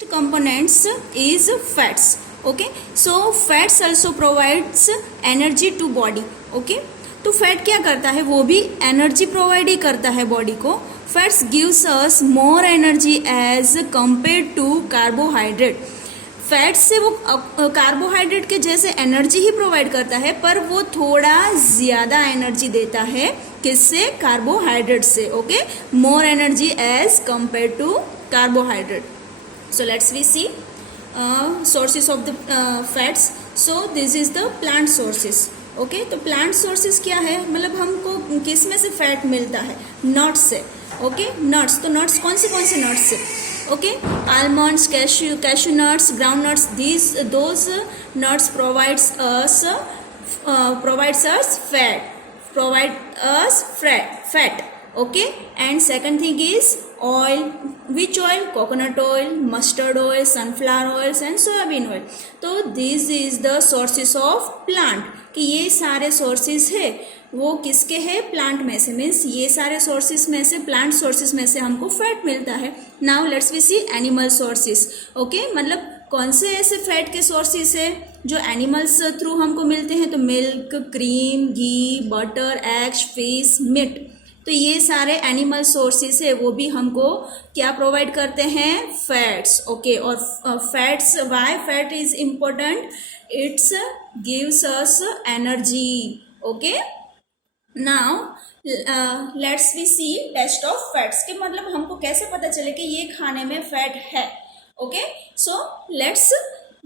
components is fats. Okay, so fats also provides energy to body. Okay, तो fat क्या करता है, वो भी एनर्जी प्रोवाइड ही करता है बॉडी को. Fats gives us more energy as compare to carbohydrate. Fat से वो कार्बोहाइड्रेट के जैसे एनर्जी ही प्रोवाइड करता है, पर वो थोड़ा ज़्यादा एनर्जी देता है. किससे? कार्बोहाइड्रेट से. Okay, more energy as compare to carbohydrate. So let's we see sources of the fats. So this is the plant sources. Okay, तो प्लांट सोर्सेज क्या है, मतलब हमको किस में से फैट मिलता है? नट्स से. Okay, nuts. तो नट्स कौन से नट्स से? Okay, almonds, cashew nuts, ground nuts, those nuts provides us fat. Okay, and second thing is oil. Which oil? Coconut oil, mustard oil, sunflower oils and soybean oil. तो this is the sources of plant. कि ये सारे sources है वो किसके है? Plant में से. मीन्स ये सारे sources में से, प्लांट sources में से हमको फैट मिलता है. Now let's we see animal sources. Okay, मतलब कौन से ऐसे फैट के सोर्सेस है जो एनिमल्स थ्रू हमको मिलते हैं? तो मिल्क, क्रीम, घी, बटर, एग्स, फिश, मीट. तो ये सारे एनिमल सोर्सेस है, वो भी हमको क्या प्रोवाइड करते हैं? फैट्स. ओके, और fats, why fat is important? It's gives us energy. Okay, now let's we see test of fats. के मतलब हमको कैसे पता चले कि ये खाने में फैट है? Okay, so let's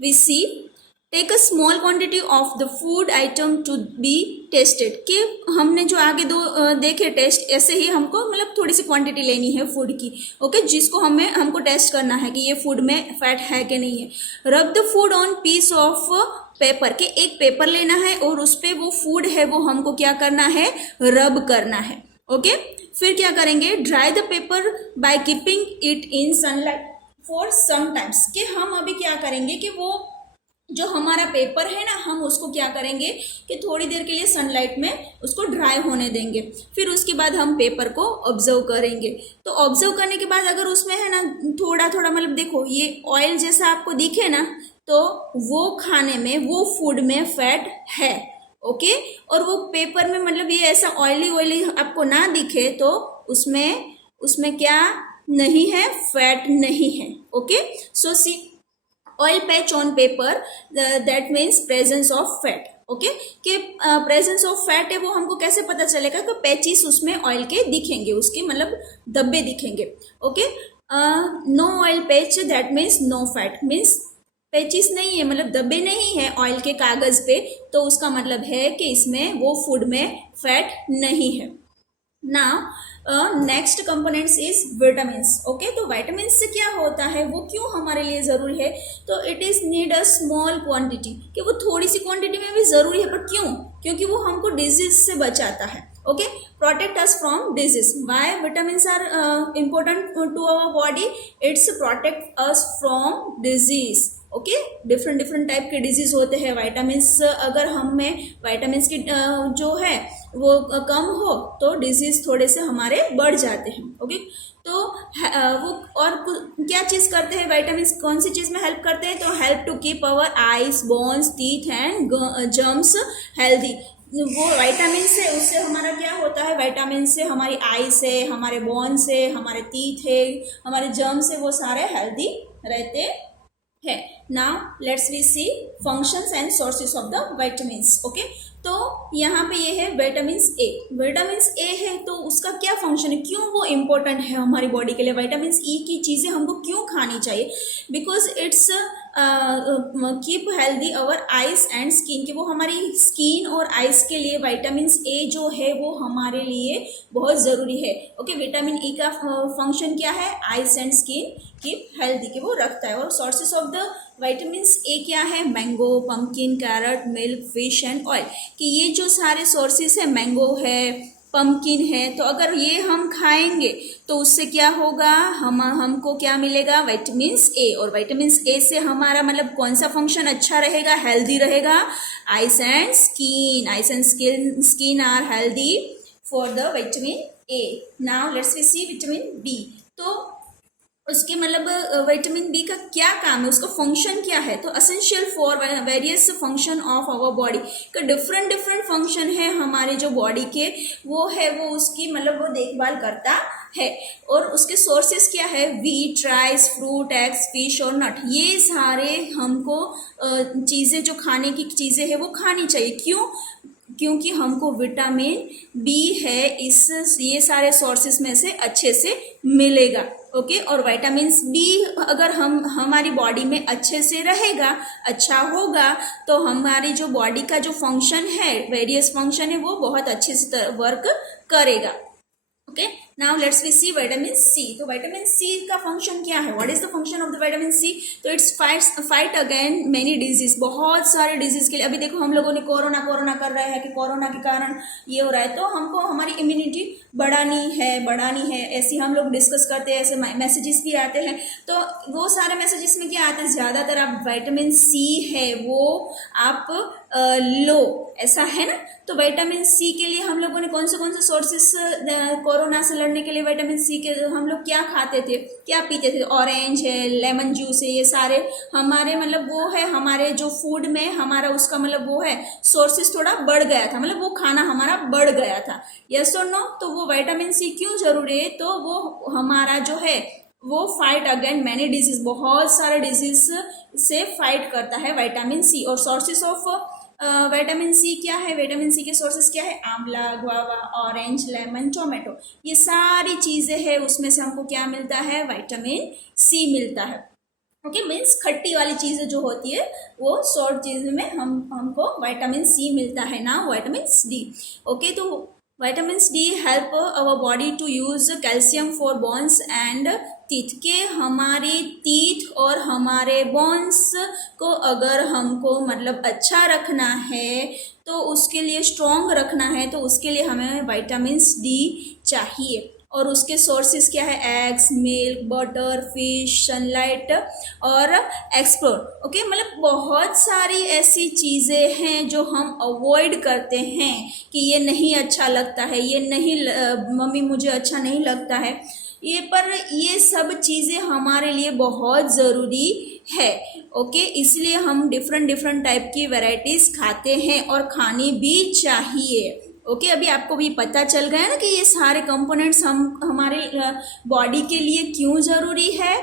we see. Take a small quantity of the food item to be tested. कि हमने जो आगे देखे टेस्ट, ऐसे ही हमको मतलब थोड़ी सी क्वांटिटी लेनी है फूड की. ओके, जिसको हमको टेस्ट करना है कि ये फूड में फैट है कि नहीं है. Rub the food on piece of paper. के एक पेपर लेना है और उस पर वो फूड है वो हमको क्या करना है? रब करना है. ओके, फिर क्या करेंगे? Dry the paper by keeping it in sunlight for some times. कि हम अभी क्या करेंगे कि वो जो हमारा पेपर है ना, हम उसको क्या करेंगे कि थोड़ी देर के लिए सनलाइट में उसको ड्राई होने देंगे. फिर उसके बाद हम पेपर को ऑब्जर्व करेंगे. तो ऑब्जर्व करने के बाद अगर उसमें है ना थोड़ा थोड़ा, मतलब देखो ये ऑयल जैसा आपको दिखे ना, तो वो खाने में, वो फूड में फैट है. ओके, और वो पेपर में मतलब ये ऐसा ऑयली आपको ना दिखे तो उसमें क्या नहीं है? फैट नहीं है. Okay, so see oil patch on paper, that means presence of fat. Okay, कि प्रेजेंस ऑफ फैट है वो हमको कैसे पता चलेगा? कि पैचिस उसमें ऑयल के दिखेंगे, उसके मतलब धब्बे दिखेंगे. Okay, no oil patch, that means no fat. Means patches नहीं है, मतलब धब्बे नहीं है ऑयल के कागज पे, तो उसका मतलब है कि इसमें वो फूड में फैट नहीं है. Now next components is vitamins. Okay, तो विटामिन्स से क्या होता है, वो क्यों हमारे लिए ज़रूरी है? तो it is need a small quantity. कि वो थोड़ी सी क्वांटिटी में भी ज़रूरी है, पर क्यों? क्योंकि वो हमको डिजीज से बचाता है. Okay, protect us from disease. Why vitamins are important to our body? It's protect us from disease. Okay, different type के डिजीज होते हैं. विटामिन्स अगर हमें विटामिन्स की जो है वो कम हो तो डिजीज थोड़े से हमारे बढ़ जाते हैं. ओके, तो वो और क्या चीज़ करते हैं विटामिन्स? कौन सी चीज़ में हेल्प करते हैं? तो help to keep our eyes, bones, teeth and germs healthy. वो विटामिन से, उससे हमारा क्या होता है? विटामिन से हमारी आई से, हमारे बोन से, हमारे टीथ है, हमारे जर्म से, वो सारे हेल्दी रहते है. Now let's we see functions and sources of the vitamins. Okay, तो यहाँ पे ये है विटामिन्स ए. विटामिन्स ए है तो उसका क्या फंक्शन है, क्यों वो इम्पोर्टेंट है हमारी बॉडी के लिए? विटामिन्स ई की चीज़ें हमको क्यों खानी चाहिए? Because it's keep healthy our eyes and skin. कि वो हमारी स्किन और आइज के लिए विटामिन्स ए जो है वो हमारे लिए बहुत ज़रूरी है. ओके, विटामिन ई का फंक्शन क्या है? Eyes and skin keep healthy, कि वो रखता है. और sources of the vitamins A क्या है? Mango, pumpkin, carrot, milk, fish and oil. कि ये जो सारे सोर्सेस है, मैंगो है, पम्पकिन है, तो अगर ये हम खाएंगे तो उससे क्या होगा? हमको क्या मिलेगा? विटामिन्स ए. और विटामिन्स ए से हमारा मतलब कौन सा फंक्शन अच्छा रहेगा, हेल्दी रहेगा? Eyes and skin are healthy for the vitamin A. Now let's we see vitamin B. तो उसके मतलब विटामिन बी का क्या काम है, उसका फंक्शन क्या है। तो essential for various function of our body का डिफरेंट डिफरेंट फंक्शन है हमारे जो बॉडी के, वो है वो उसकी मतलब वो देखभाल करता है। और उसके सोर्सेस क्या है, wheat, rice, fruit, eggs, fish और नट, ये सारे हमको चीज़ें जो खाने की चीज़ें हैं वो खानी चाहिए। क्यों? क्योंकि हमको विटामिन बी है इस ये सारे सोर्सेस में से अच्छे से मिलेगा। ओके, और विटामिन बी अगर हमारी बॉडी में अच्छे से रहेगा, अच्छा होगा, तो हमारी जो बॉडी का जो फंक्शन है, वेरियस फंक्शन है, वो बहुत अच्छे से वर्क करेगा। Okay, now let's we see vitamin C. तो विटामिन सी का फंक्शन क्या है, what is the function of the vitamin C? तो it's fight again many diseases, बहुत सारे डिजीज के लिए। अभी देखो हम लोगों ने कोरोना कर रहे हैं कि कोरोना के कारण ये हो रहा है, तो हमको हमारी इम्यूनिटी बढ़ानी है, ऐसी हम लोग डिस्कस करते हैं, ऐसे मैसेजेस भी आते हैं। तो वो सारे मैसेजेस में क्या आते हैं, ज्यादातर आप विटामिन सी है वो आप लो, ऐसा है ना। तो विटामिन सी के लिए हम लोगों ने कौन से सोर्सेस, कोरोना से लड़ने के लिए विटामिन सी के हम लोग क्या खाते थे, क्या पीते थे? ऑरेंज है, लेमन जूस है, ये सारे हमारे मतलब वो है हमारे जो फूड में हमारा उसका मतलब वो है सोर्सेस थोड़ा बढ़ गया था, मतलब वो खाना हमारा बढ़ गया था। यस और नो? तो वो विटामिन सी क्यों जरूरी है? तो वो हमारा जो है वो फाइट अगेन मैनी डिजीज, बहुत सारे डिजीज से फाइट करता है विटामिन सी। और सोर्सेस ऑफ विटामिन सी क्या है, विटामिन सी के सोर्सेस क्या है? आंवला, गुआवा, ऑरेंज, लेमन, टोमेटो, ये सारी चीजें हैं, उसमें से हमको क्या मिलता है? विटामिन सी मिलता है। ओके, मीन्स खट्टी वाली चीजें जो होती है वो सॉल्ट चीज में हमको विटामिन सी मिलता है ना, विटामिन डी। ओके, तो vitamin D help our body to use calcium for bones and teeth, के हमारे टीथ और हमारे बोन्स को अगर हमको मतलब अच्छा रखना है, तो उसके लिए स्ट्रॉन्ग रखना है, तो उसके लिए हमें विटामिन डी चाहिए। और उसके सोर्सेस क्या है? Eggs, milk, butter, fish, sunlight और एक्सप्लोर। ओके, मतलब बहुत सारी ऐसी चीज़ें हैं जो हम अवॉइड करते हैं कि ये नहीं अच्छा लगता है, ये नहीं मम्मी मुझे अच्छा नहीं लगता है ये, पर ये सब चीज़ें हमारे लिए बहुत ज़रूरी है। ओके, इसलिए हम डिफरेंट टाइप की वैरायटीज़ खाते हैं और खानी भी चाहिए। ओके, अभी आपको भी पता चल गया ना कि ये सारे कंपोनेंट्स हमारे बॉडी के लिए क्यों जरूरी है।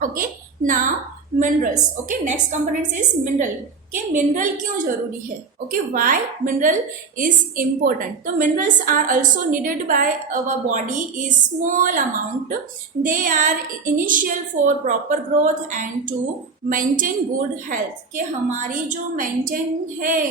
Okay, now minerals. Okay, next components is mineral, कि मिनरल क्यों जरूरी है। Okay, why mineral is important? तो minerals are also needed by our body is small amount, they are initial for proper growth and to maintain good health, कि हमारी जो maintain है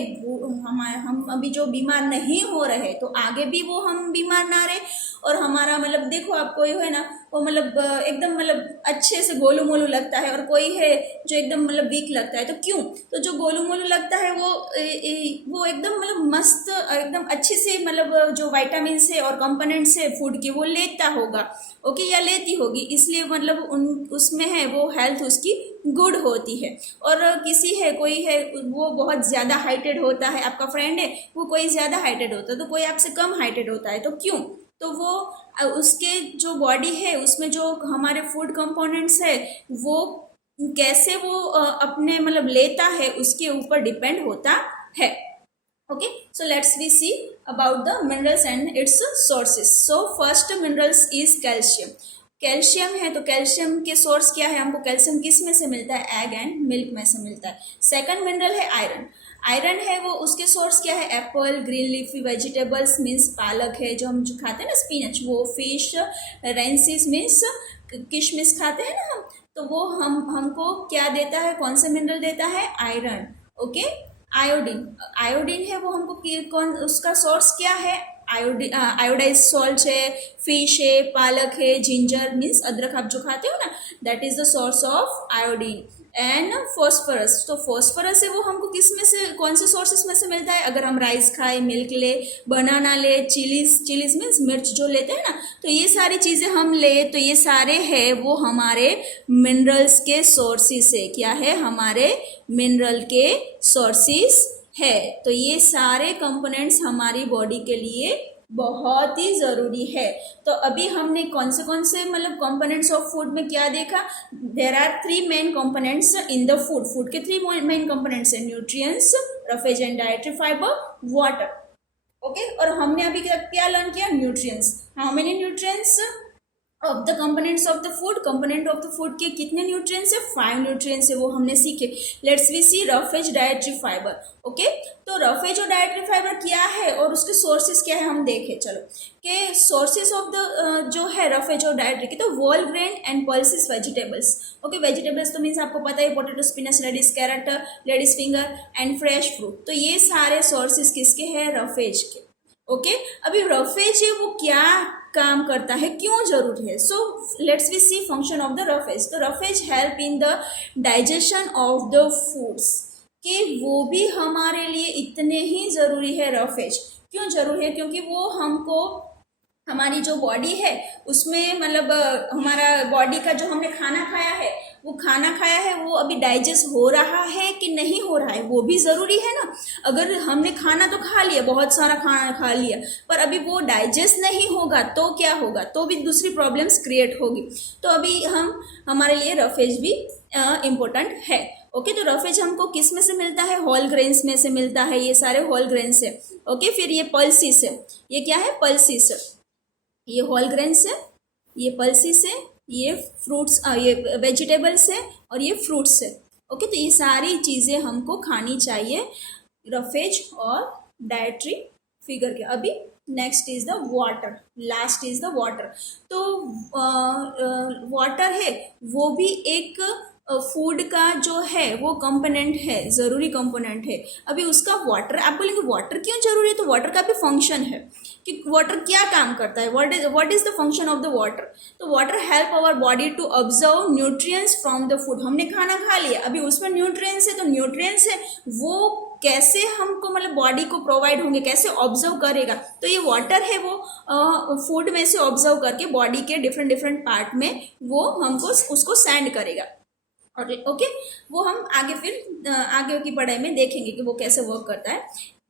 हम अभी जो बीमार नहीं हो रहे, तो आगे भी वो हम बीमार ना रहे। और हमारा मतलब देखो आपको ये है ना, वो मतलब एकदम मतलब अच्छे से गोलू मोलू लगता है, और कोई है जो एकदम मतलब वीक लगता है। तो क्यों? तो जो गोलू मोलू लगता है वो एकदम मतलब मस्त एकदम अच्छे से मतलब जो विटामिन है और कंपोनेंट्स है फूड के वो लेता होगा। ओके, या लेती होगी, इसलिए मतलब उसमें है वो हेल्थ उसकी गुड होती है। और किसी है कोई है वो बहुत ज़्यादा हाइटेड होता है, आपका फ्रेंड है वो कोई ज़्यादा हाइटेड होता है, तो कोई आपसे कम हाइटेड होता है, तो क्यों? तो वो उसके जो बॉडी है उसमें जो हमारे फूड कंपोनेंट्स है वो कैसे वो अपने मतलब लेता है उसके ऊपर डिपेंड होता है। Okay, so let's we see about the minerals and its sources. So first minerals is calcium. Calcium है, तो कैल्शियम के सोर्स क्या है? हमको कैल्शियम किस में से मिलता है? एग एंड मिल्क में से मिलता है। सेकंड मिनरल है आयरन। आयरन है वो उसके सोर्स क्या है? Apple, green leafy vegetables means पालक है जो हम जो खाते हैं ना, स्पिनच, वो फिश, रेंसिस मीन्स किशमिश खाते हैं ना हम, तो वो हमको क्या देता है? कौन सा मिनरल देता है? आयरन। ओके, आयोडीन है वो हमको कौन उसका सोर्स क्या है? आयोडाइज सॉल्ट है, फिश है, पालक है, जिंजर मीन्स अदरक आप जो खाते हो ना, that is the source of iodine. And phosphorus, तो फॉस्फोरस है वो हमको किस में से, कौन से सोर्सेस में से मिलता है? अगर हम राइस खाए, मिल्क ले, बनाना ले, चिलीज मीन्स मिर्च जो लेते हैं ना, तो ये सारी चीज़ें हम ले, तो ये सारे है वो हमारे मिनरल्स के सोर्सेस है। क्या है? हमारे मिनरल के सोर्सेस है। तो ये सारे कंपोनेंट्स हमारी बॉडी के लिए बहुत ही ज़रूरी है। तो अभी हमने कौन से मतलब कंपोनेंट्स ऑफ फूड में क्या देखा, there are 3 main components in the food. Food के 3 मेन कंपोनेंट्स हैं, nutrients, roughage and dietary fibre, water. Okay, और हमने अभी क्या लर्न किया, nutrients. How many nutrients of the components of the food, component of the food के कितने nutrients है, 5 न्यूट्रिएंट्स है, वो हमने सीखे। Let's we see roughage dietary fibre. Okay, तो रफेज और डाइटरी फाइबर क्या है और उसके सोर्सेज क्या है हम देखें। चलो कि सोर्सेज ऑफ द जो है रफेज और डाइटरी की, तो whole grain and pulses vegetables. Okay, vegetables तो मीन्स आपको पता है, potato, spinach, ladies carrot, ladies finger and fresh fruit. तो ये सारे सोर्सेज किसके हैं, रफेज के। ओके, अभी रफेज है वो क्या काम करता है, क्यों जरूरी है। So let's we see function of the roughage. तो roughage help in the digestion of the foods, कि वो भी हमारे लिए इतने ही जरूरी है। रफेज क्यों जरूरी है, क्योंकि वो हमको हमारी जो बॉडी है उसमें मतलब हमारा बॉडी का जो हमने खाना खाया है, वो खाना खाया है वो अभी डाइजेस्ट हो रहा है कि नहीं हो रहा है, वो भी ज़रूरी है ना। अगर हमने खाना तो खा लिया, बहुत सारा खाना खा लिया, पर अभी वो डाइजेस्ट नहीं होगा तो क्या होगा, तो भी दूसरी प्रॉब्लम्स क्रिएट होगी। तो अभी हमारे लिए रफेज भी इम्पोर्टेंट है। ओके, तो रफेज हमको किस में से मिलता है, होल ग्रेन्स में से मिलता है, ये सारे होल ग्रेन्स है। ओके, फिर ये पल्सिस है, ये क्या है, पल्सिस, ये होल ग्रेन्स है, ये पल्सिस है, ये फ्रूट्स, ये वेजिटेबल्स है और ये फ्रूट्स है। ओके, तो ये सारी चीज़ें हमको खानी चाहिए रफेज और डाइटरी फिगर के। अभी next is the water, last is the water. तो वाटर है वो भी एक फूड का जो है वो कंपोनेंट है, ज़रूरी कंपोनेंट है। अभी उसका वाटर, आप बोलेंगे वाटर क्यों जरूरी है, तो वाटर का भी फंक्शन है कि वाटर क्या काम करता है, what is the function of the water. तो water help our body to observe nutrients from the food. हमने खाना खा लिया, अभी उसमें न्यूट्रिएंट्स है, तो न्यूट्रिएंट्स है वो कैसे हमको मतलब बॉडी को प्रोवाइड होंगे, कैसे ऑब्जर्व करेगा, तो ये वाटर है वो फूड में से ऑब्जर्व करके बॉडी के डिफरेंट पार्ट में वो हमको उसको सेंड करेगा। और ओके, वो हम आगे फिर आगे की पढ़ाई में देखेंगे कि वो कैसे वर्क करता है।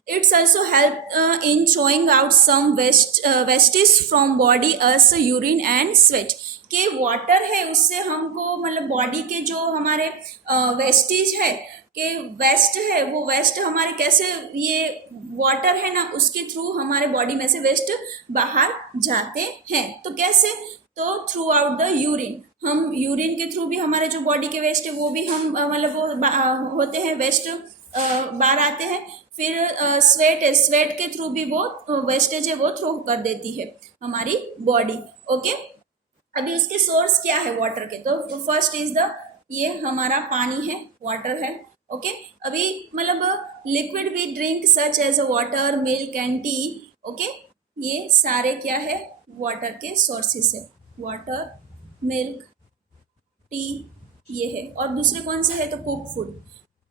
It's also help in throwing out some wastage from body as urine and sweat. के वाटर है उससे हमको मतलब बॉडी के जो हमारे वेस्टेज है, के वेस्ट है, वो वेस्ट हमारे कैसे, ये वाटर है ना उसके थ्रू हमारे बॉडी में से वेस्ट बाहर जाते हैं। तो कैसे, तो थ्रू आउट द यूरिन, हम यूरिन के थ्रू भी हमारे जो बॉडी के वेस्ट है वो भी हम मतलब वो होते हैं वेस्ट बाहर आते हैं। फिर स्वेट है, स्वेट के थ्रू भी वो वेस्टेज है वो थ्रो कर देती है हमारी बॉडी। ओके, अभी उसके सोर्स क्या है वाटर के, तो फर्स्ट इज द, ये हमारा पानी है, वाटर है। ओके, अभी मतलब liquid we drink such as a water, milk and tea. Okay, ये सारे क्या है, वाटर के सोर्सेस है, वाटर, मिल्क, टी, ये है। और दूसरे कौन से है, तो कुक फूड,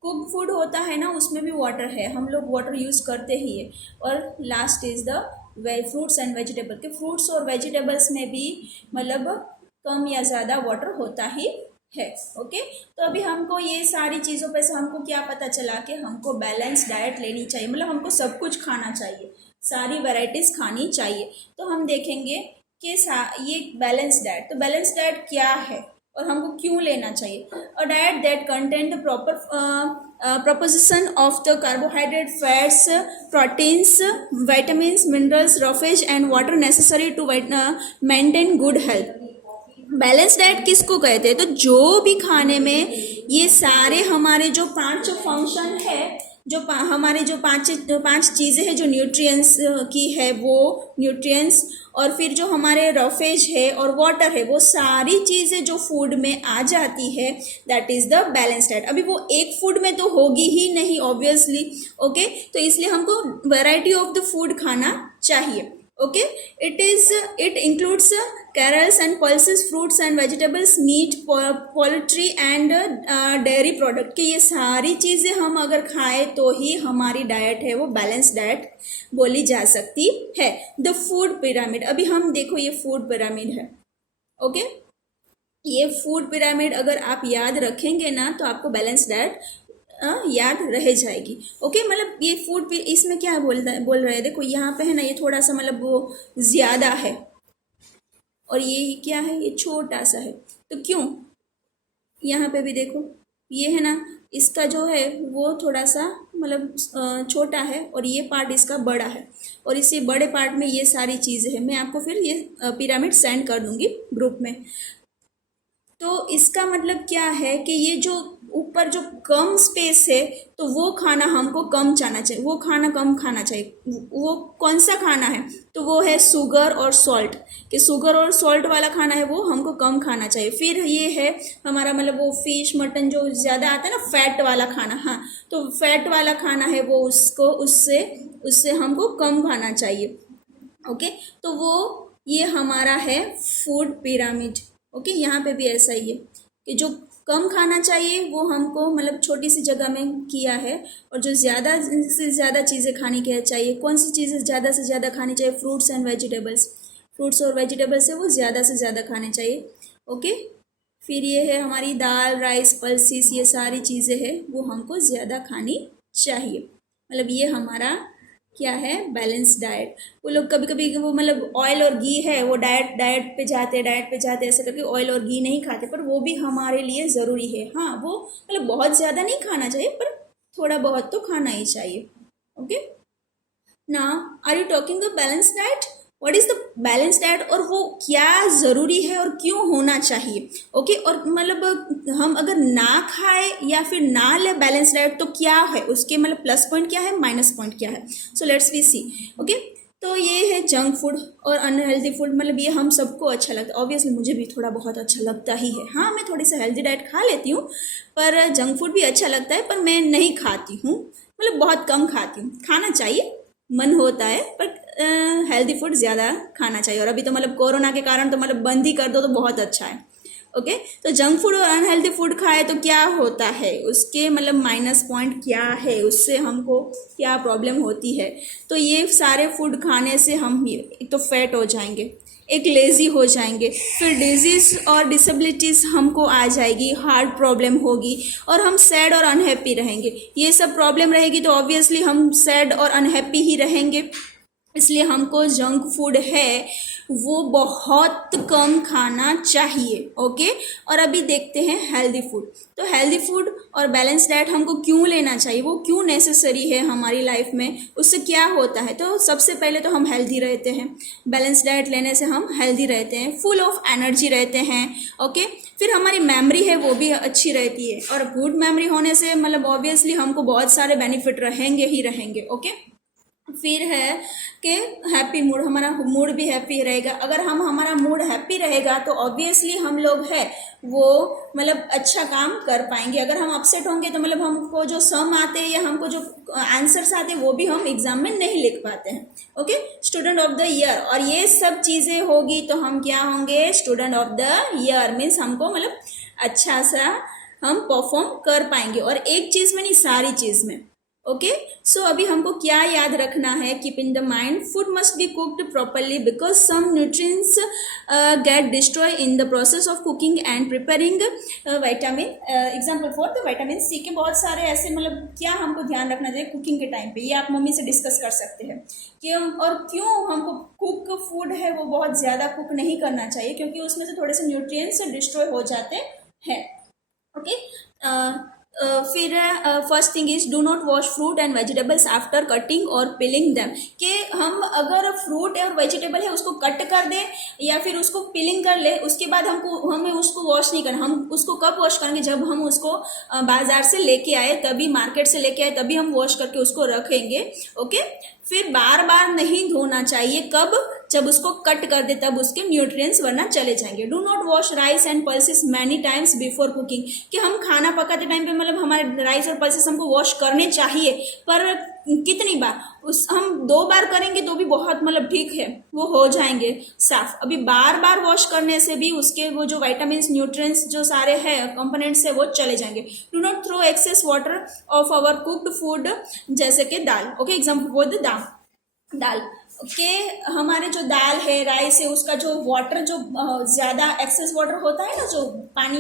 कुक फूड होता है ना उसमें भी वाटर है, हम लोग वाटर यूज़ करते ही है। और last is the fruits and vegetable, के फ्रूट्स और वेजिटेबल्स में भी मतलब कम या ज़्यादा वाटर होता ही है। ओके, तो अभी हमको ये सारी चीज़ों पे से हमको क्या पता चला कि हमको बैलेंस डाइट लेनी चाहिए, मतलब हमको सब कुछ खाना चाहिए, सारी वैरायटीज़ खानी चाहिए। तो हम देखेंगे कि ये बैलेंस डाइट, तो बैलेंस डाइट क्या है और हमको क्यों लेना चाहिए। A diet that contain the proper proposition of the carbohydrate, fats, proteins, vitamins, minerals, roughage and water necessary to maintain good health। Balance diet किसको कहते हैं, तो जो भी खाने में ये सारे हमारे जो 5 फंक्शन है, जो हमारे जो पांच चीज़ें हैं जो न्यूट्रिएंट्स की है, वो न्यूट्रिएंट्स और फिर जो हमारे रफेज है और वाटर है, वो सारी चीज़ें जो फूड में आ जाती है, that is the balance diet. अभी वो एक फूड में तो होगी ही नहीं ऑब्वियसली। ओके, तो इसलिए हमको वैरायटी ऑफ द फूड खाना चाहिए। Okay, it includes carols and pulses, fruits and vegetables, meat, poultry and dairy product। कि ये सारी चीज़ें हम अगर खाएं तो ही हमारी डाइट है वो बैलेंस डाइट बोली जा सकती है। द फूड पिरामिड, अभी हम देखो ये फूड पिरामिड है। ओके, ये फूड पिरामिड अगर आप याद रखेंगे ना तो आपको बैलेंस डाइट याद रह जाएगी। ओके, मतलब ये फूड इसमें क्या बोल रहे हैं, देखो यहाँ पे है ना, ये थोड़ा सा मतलब वो ज़्यादा है और ये क्या है, ये छोटा सा है। तो क्यों, यहाँ पे भी देखो ये है ना, इसका जो है वो थोड़ा सा मतलब छोटा है और ये पार्ट इसका बड़ा है, और इसी बड़े पार्ट में ये सारी चीज़ें हैं। मैं आपको फिर ये पिरामिड सेंड कर दूंगी ग्रुप में। तो इसका मतलब क्या है कि ये जो ऊपर जो कम स्पेस है, तो वो खाना हमको कम जाना चाहिए, वो खाना कम खाना चाहिए। वो कौन सा खाना है, तो वो है शुगर और सॉल्ट, कि शुगर और सॉल्ट वाला खाना है वो हमको कम खाना चाहिए। फिर ये है हमारा मतलब वो फिश मटन जो ज़्यादा आता है ना, फैट वाला खाना, हाँ, तो फैट वाला खाना है वो उसको उससे उससे हमको कम खाना चाहिए। ओके, तो वो ये हमारा है फूड पिरामिड। ओके, यहाँ पे भी ऐसा ही है कि जो कम खाना चाहिए वो हमको मतलब छोटी सी जगह में किया है, और जो ज़्यादा से ज़्यादा चीज़ें खाने के चाहिए, कौन सी चीज़ें ज़्यादा से ज़्यादा खानी चाहिए, फ्रूट्स एंड वेजिटेबल्स, फ्रूट्स और वेजिटेबल्स है वो ज़्यादा से ज़्यादा खाने चाहिए। ओके, फिर ये है हमारी दाल, राइस, पल्सेस, ये सारी चीज़ें हैं वो हमको ज़्यादा खानी चाहिए। मतलब ये हमारा क्या है, बैलेंस डाइट। वो लोग कभी कभी वो मतलब ऑयल और घी है, वो डाइट पे जाते ऐसे करके ऑयल और घी नहीं खाते, पर वो भी हमारे लिए ज़रूरी है। हाँ, वो मतलब बहुत ज़्यादा नहीं खाना चाहिए, पर थोड़ा बहुत तो खाना ही चाहिए। Okay, now are you talking a balance diet, what is the balance diet, और वो क्या ज़रूरी है और क्यों होना चाहिए। ओके, और मतलब हम अगर ना खाए या फिर ना ले बैलेंस डाइट तो क्या है उसके मतलब प्लस पॉइंट क्या है, माइनस पॉइंट क्या है। So let's we see. Okay, तो ये है जंक फूड और अनहेल्दी फूड, मतलब ये हम सबको अच्छा लगता है। ऑब्वियसली मुझे भी थोड़ा बहुत अच्छा लगता ही है। हाँ, मैं थोड़ी सी हेल्दी डाइट खा लेती हूँ, पर जंक फूड भी अच्छा लगता है, पर मैं नहीं खाती हूँ, मतलब बहुत कम खाती हूँ। खाना चाहिए, मन होता है, पर हेल्दी फूड ज़्यादा खाना चाहिए। और अभी तो मतलब कोरोना के कारण तो मतलब बंद ही कर दो तो बहुत अच्छा है। ओके, तो जंक फूड और अनहेल्दी फूड खाए तो क्या होता है, उसके मतलब माइनस पॉइंट क्या है, उससे हमको क्या प्रॉब्लम होती है। तो ये सारे फूड खाने से हम एक तो फैट हो जाएंगे, एक लेज़ी हो जाएंगे, फिर डिजीज़ और डिसेबिलिटीज़ हमको आ जाएगी, हार्ट प्रॉब्लम होगी, और हम सैड और अनहैप्पी रहेंगे। ये सब प्रॉब्लम रहेगी तो ऑब्वियसली हम सैड और अनहैप्पी ही रहेंगे। इसलिए हमको जंक फूड है वो बहुत कम खाना चाहिए। ओके, और अभी देखते हैं हेल्दी फूड। तो हेल्दी फूड और बैलेंस डाइट हमको क्यों लेना चाहिए, वो क्यों नेसेसरी है हमारी लाइफ में, उससे क्या होता है। तो सबसे पहले तो हम हेल्दी रहते हैं, बैलेंस डाइट लेने से हम हेल्दी रहते हैं, फुल ऑफ एनर्जी रहते हैं। ओके, फिर हमारी मेमोरी है वो भी अच्छी रहती है, और गुड मेमोरी होने से मतलब ऑब्वियसली हमको बहुत सारे बेनिफिट रहेंगे ही रहेंगे। ओके, फिर है कि हैप्पी मूड, हमारा मूड भी हैप्पी रहेगा। अगर हमारा मूड हैप्पी रहेगा तो ऑब्वियसली हम लोग है वो मतलब अच्छा काम कर पाएंगे। अगर हम अपसेट होंगे तो मतलब हमको जो सम आते हैं या हमको जो आंसर्स आते हैं वो भी हम एग्जाम में नहीं लिख पाते हैं। Okay, student of the year, और ये सब चीज़ें होगी तो हम क्या होंगे, student of the year. Means हमको मतलब अच्छा सा हम परफॉर्म कर पाएंगे, और एक चीज़ में नहीं, सारी चीज़ में। ओके, सो अभी हमको क्या याद रखना है, keep in the mind, food must be cooked properly because some nutrients get destroy in the process of cooking and preparing vitamin. Example for the vitamin C के बहुत सारे ऐसे मतलब क्या हमको ध्यान रखना चाहिए कुकिंग के टाइम पे, ये आप मम्मी से डिस्कस कर सकते हैं कि और क्यों हमको कुक फूड है वो बहुत ज़्यादा कुक नहीं करना चाहिए, क्योंकि उसमें से थोड़े से न्यूट्रिएंट्स डिस्ट्रॉय हो जाते हैं। ओके, फिर first thing is do not wash fruit and vegetables after cutting और पिलिंग देम, कि हम अगर फ्रूट और वेजिटेबल है उसको कट कर दें या फिर उसको पिलिंग कर ले, उसके बाद हमें उसको वॉश नहीं करना। हम उसको कब वॉश करेंगे, जब हम उसको बाजार से लेके आए, तभी मार्केट से लेके आए तभी हम वॉश करके उसको रखेंगे। ओके, फिर बार बार नहीं धोना चाहिए, कब, जब उसको कट कर दे तब उसके न्यूट्रिएंट्स वरना चले जाएंगे। Do not wash rice and pulses many times before cooking, कि हम खाना पकाते टाइम पे मतलब हमारे राइस और पल्सेस हमको वॉश करने चाहिए, पर कितनी बार, हम 2 बार करेंगे तो भी बहुत मतलब ठीक है, वो हो जाएंगे साफ। अभी बार बार वॉश करने से भी उसके वो जो विटामिन न्यूट्रिएंट्स जो सारे हैं कंपोनेंट्स है वो चले जाएंगे। Do not throw excess water of our cooked food, जैसे कि दाल। Okay, example for the dal के हमारे जो दाल है, राइस है, उसका जो वाटर जो ज़्यादा एक्सेस वाटर होता है ना, जो पानी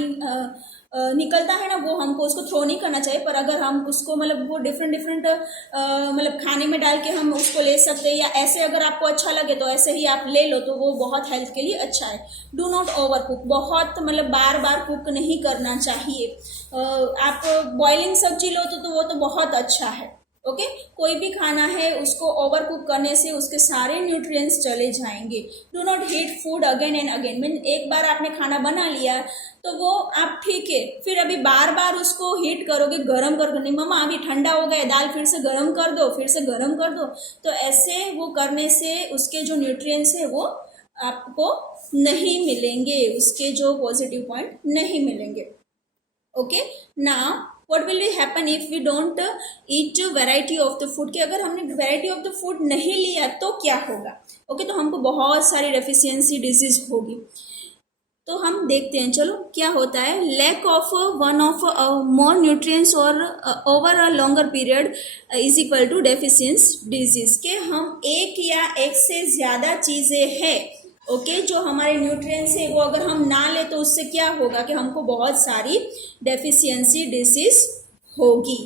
निकलता है ना, वो हमको उसको थ्रो नहीं करना चाहिए। पर अगर हम उसको मतलब वो डिफरेंट मतलब खाने में डाल के हम उसको ले सकते हैं, या ऐसे अगर आपको अच्छा लगे तो ऐसे ही आप ले लो, तो वो बहुत हेल्थ के लिए अच्छा है। डू नॉट ओवर कुक, बहुत मतलब बार बार कुक नहीं करना चाहिए। आप बॉइलिंग सब्जी लो तो वो तो बहुत अच्छा है। ओके, कोई भी खाना है उसको ओवर कुक करने से उसके सारे न्यूट्रिएंट्स चले जाएंगे। Do not heat food again and again, mean एक बार आपने खाना बना लिया तो वो आप ठीक है, फिर अभी बार बार उसको हीट करोगे, गर्म करोगे, नहीं मम्मा अभी ठंडा हो गया दाल, फिर से गर्म कर दो, फिर से गर्म कर दो, तो ऐसे वो करने से उसके जो न्यूट्रिएंट्स है वो आपको नहीं मिलेंगे, उसके जो पॉजिटिव पॉइंट नहीं मिलेंगे। Okay, now what will happen if we don't eat variety of the food, कि अगर हमने variety of the food नहीं लिया तो क्या होगा। ओके, तो हमको बहुत सारी डेफिशिएंसी डिजीज होगी। तो हम देखते हैं, चलो क्या होता है। Lack of one of more nutrients और over a longer period is equal to deficiency disease, के हम एक या एक से ज्यादा चीजें हैं ओके जो हमारे न्यूट्रिएंट्स है वो अगर हम ना ले तो उससे क्या होगा कि हमको बहुत सारी डेफिशिएंसी डिसीज होगी।